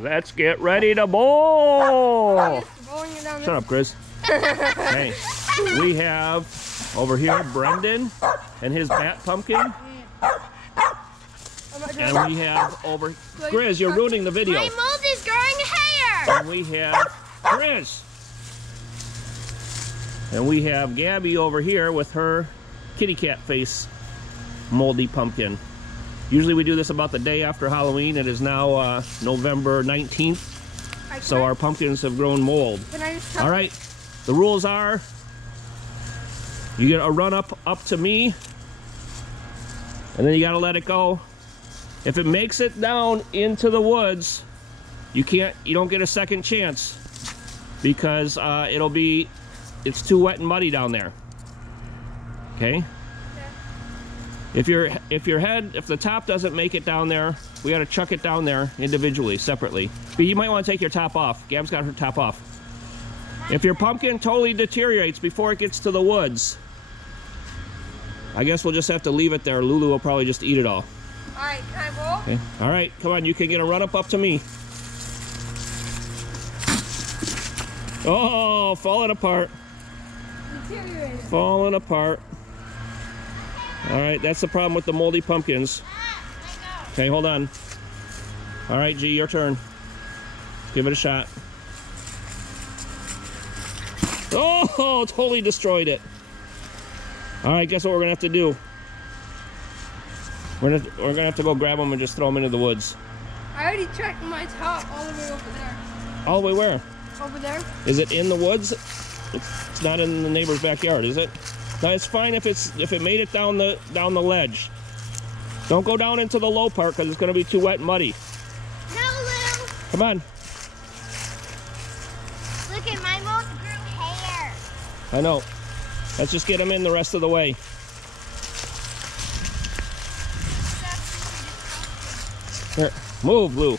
Let's get ready to bowl. Shut up, Chris. Hey, we have over here Brendan and his bat pumpkin. And we have over... Grizz, you're ruining the video. My mold is growing hair. And we have Grizz. And we have Gabby over here with her kitty cat face moldy pumpkin. Usually we do this about the day after Halloween. It is now November 19th. So our pumpkins have grown mold. All right, the rules are you get a run up to me, and then you gotta let it go. If it makes it down into the woods, you don't get a second chance because it's too wet and muddy down there. Okay? If the top doesn't make it down there, we gotta chuck it down there individually, separately. But you might want to take your top off. Gab's got her top off. If your pumpkin totally deteriorates before it gets to the woods, I guess we'll just have to leave it there. Lulu will probably just eat it all. Alright, can I roll? Okay. All right, come on, you can get a run up to me. Oh, falling apart. Deteriorated. Falling apart. All right, that's the problem with the moldy pumpkins. Okay, hold on. All right, G, your turn. Give it a shot. Oh, totally destroyed it. All right, guess what we're gonna have to do? We're gonna have to go grab them and just throw them into the woods. I already checked my top all the way over there. All the way where? Over there. Is it in the woods? It's not in the neighbor's backyard, is it? No, it's fine if it made it down the ledge. Don't go down into the low part because it's gonna be too wet and muddy. No, Lou. Come on. Look at my mold grew hair. I know. Let's just get them in the rest of the way. Here, move, Lou.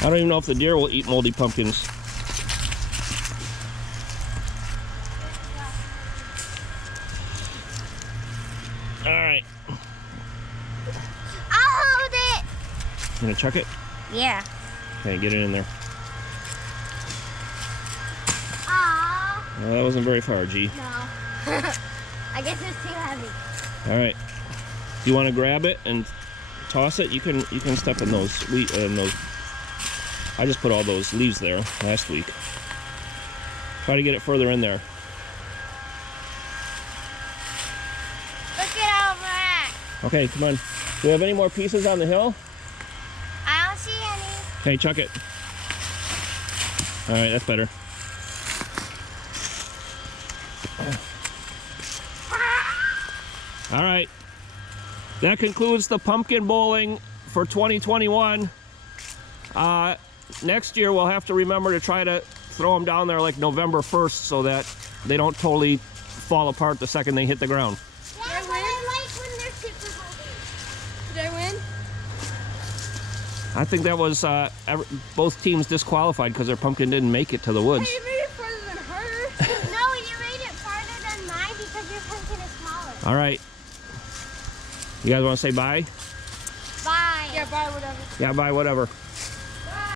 I don't even know if the deer will eat moldy pumpkins. All right. I'll hold it. You gonna chuck it? Yeah. Okay, get it in there. Aww. Well, that wasn't very far, G. No. I guess it's too heavy. All right. Do you want to grab it and toss it? You can step in those those. I just put all those leaves there last week. Try to get it further in there. Look at over that. Okay, come on. Do we have any more pieces on the hill? I don't see any. Okay, chuck it. All right, that's better. All right. That concludes the pumpkin bowling for 2021. Next year we'll have to remember to try to throw them down there like November 1st so that they don't totally fall apart the second they hit the ground. Yeah, but I like when they're super heavy. Did I win? I think that was both teams disqualified because their pumpkin didn't make it to the woods. Hey, you made it farther than her. No, you made it farther than mine because your pumpkin is smaller. All right. You guys want to say bye? Bye. Yeah, bye, whatever. Yeah, bye, whatever.